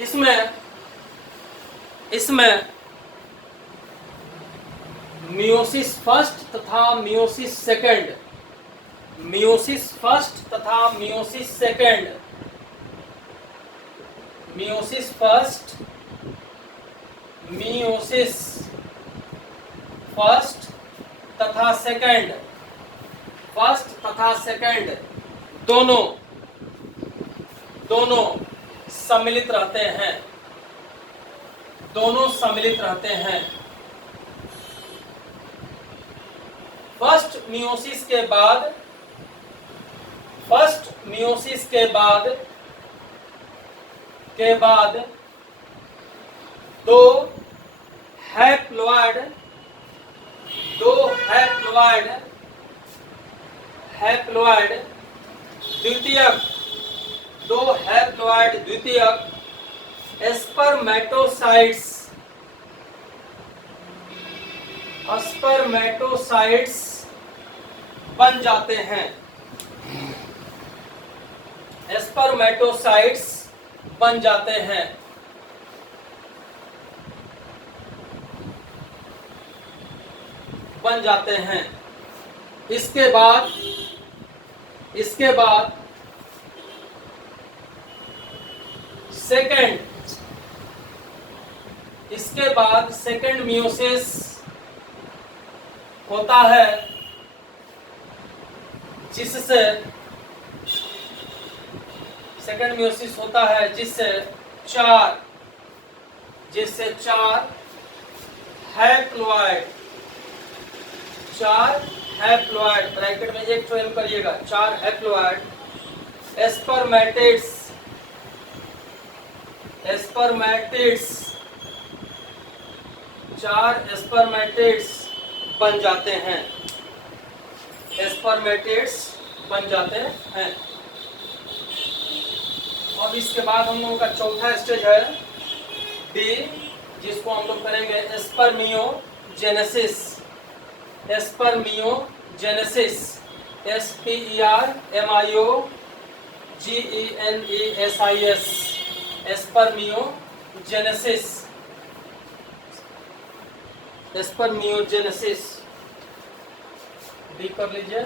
इसमें इसमें meiosis first तथा मियोसिस सेकंड, मियोसिस फर्स्ट तथा meiosis second, meiosis first, meiosis first तथा सेकंड, फर्स्ट तथा सेकंड दोनों दोनों सम्मिलित रहते हैं, दोनों सम्मिलित रहते हैं। फर्स्ट मियोसिस के बाद, फर्स्ट मियोसिस के बाद दो हैप्लॉइड, हैप्लॉइड द्वितीयक, दो हैप्लॉइड द्वितीयक स्पर्मेटोसाइट्स, स्पर्मेटोसाइट्स बन जाते हैं, स्पर्मेटोसाइट्स बन जाते हैं। बन जाते हैं। इसके बाद सेकंड, इसके बाद सेकंड मियोसिस होता है, जिससे सेकंड मियोसिस होता है जिससे चार हैप्लॉइड, चार हैप्लॉइड ब्रैकेट में एक ट्वेल्व करिएगा, चार हैप्लॉइड स्पर्मेटिड्स, स्पर्मेटिड्स, चार स्पर्मेटिड्स बन जाते हैं, स्पर्मेटिड्स बन जाते हैं। और इसके बाद हम लोगों का चौथा स्टेज है डी, जिसको हम लोग करेंगे spermiogenesis, spermiogenesis, SPERMIOGENESIS, spermiogenesis, spermiogenesis D कर लीजिए।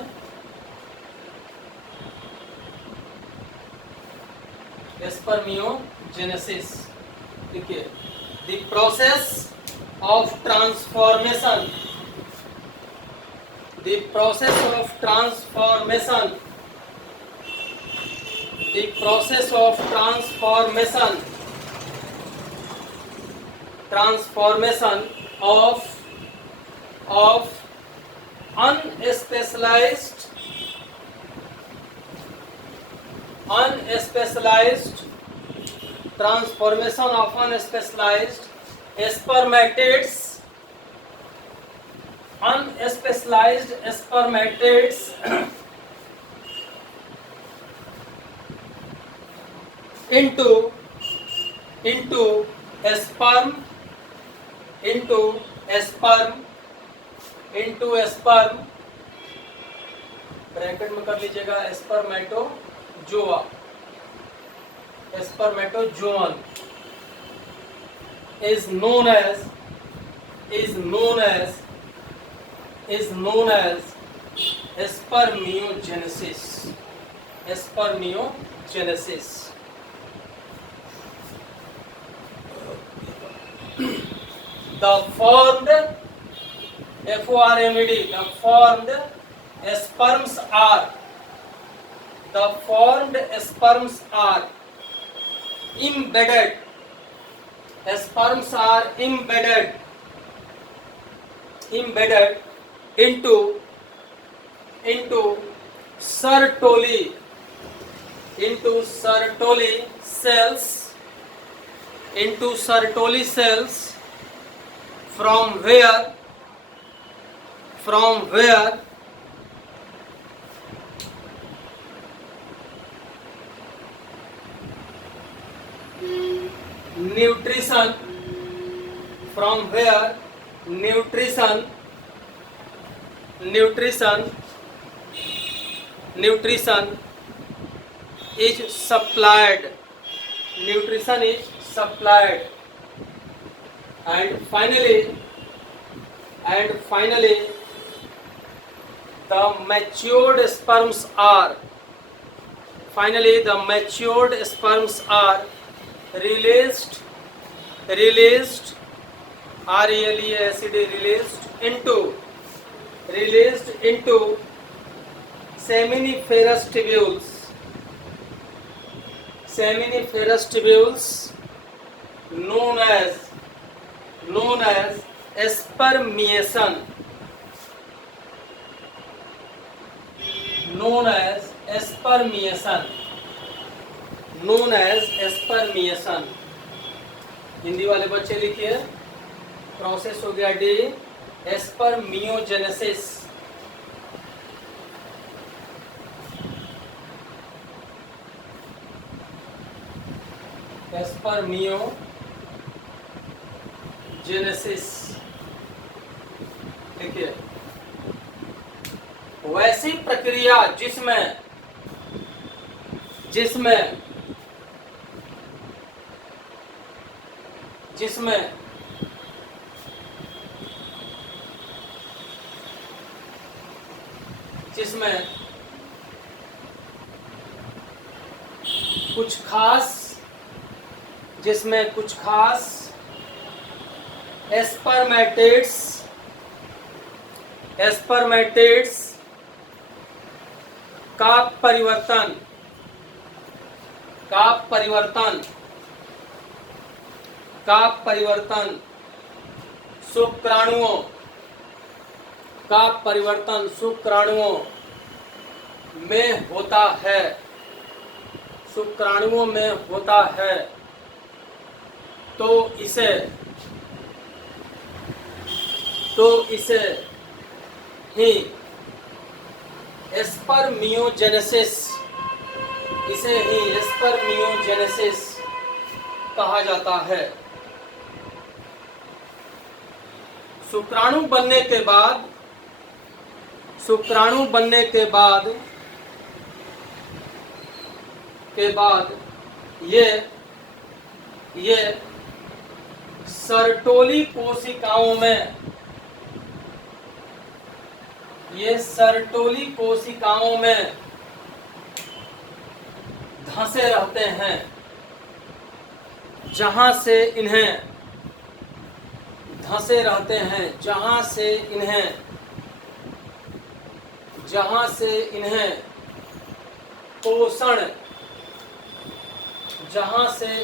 स्पर्मियोजेनेसिस, देखिए the process of transformation, the process of transformation, the process of transformation, transformation of unspecialized transformation of unspecialized spermatids, unspecialized spermatids into sperm, into sperm bracket में कर लीजिएगा, spermatozoa, स्पर्मेटोजोन is known as spermiogenesis, spermiogenesis। The formed FORMED, the formed sperms are, the formed sperms are embedded, sperms are embedded into Sertoli, cells, into Sertoli cells, from where nutrition, from where nutrition is supplied, nutrition is supplied, and finally the matured sperms are released into seminiferous tubules known as spermiation. Hindi वाले बच्चे लिखिए, process हो गया D, spermiogenesis. देखिए, वैसी प्रक्रिया जिसमें कुछ खास स्पर्मेटिड्स का परिवर्तन शुक्राणुओं में होता है, तो इसे ही स्पर्मियोजेनेसिस कहा जाता है। शुक्राणु बनने के बाद ये सर्टोली कोशिकाओं में धंसे रहते हैं, जहां से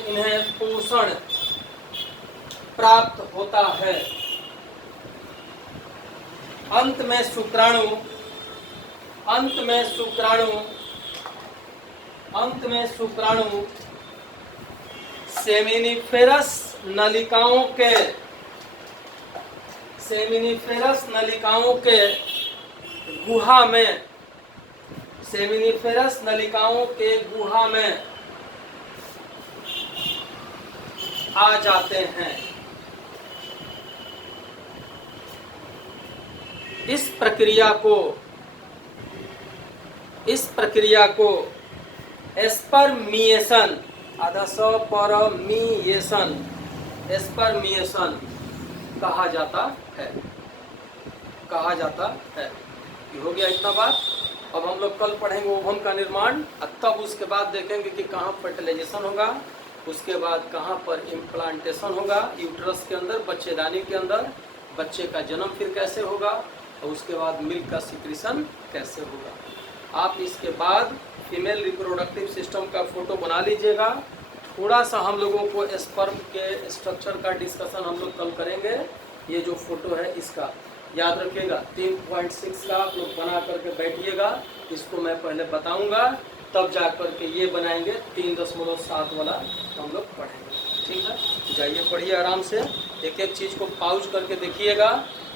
इन्हें पोषण प्राप्त होता है। अंत में शुक्राणु सेमिनिफेरस नलिकाओं के गुहा में आ जाते हैं। इस प्रक्रिया को स्पर्मिएशन कहा जाता है। ये हो गया इतना बात। अब हम लोग कल पढ़ेंगे ओवम का निर्माण, तब उसके बाद देखेंगे कि कहाँ फर्टिलाइजेशन होगा, उसके बाद कहाँ पर इम्प्लांटेशन होगा यूट्रस के अंदर, बच्चेदानी के अंदर, बच्चे का जन्म फिर कैसे होगा, और उसके बाद मिल्क का सिक्रीशन कैसे होगा। आप इसके बाद फीमेल रिप्रोडक्टिव सिस्टम का फोटो बना लीजिएगा। थोड़ा सा हम लोगों को स्पर्म के स्ट्रक्चर का डिस्कशन हम लोग कल करेंगे। ये जो फोटो है इसका याद रखिएगा, 3.6 का आप लोग बना करके बैठिएगा। इसको मैं पहले बताऊंगा, तब जा करके ये बनाएंगे 3.7 वाला हम लोग पढ़ेंगे। ठीक है, जाइए पढ़िए आराम से, एक एक चीज़ को पाउज करके देखिएगा,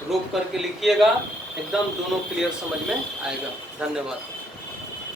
रोक करके लिखिएगा, एकदम दोनों क्लियर समझ में आएगा। धन्यवाद।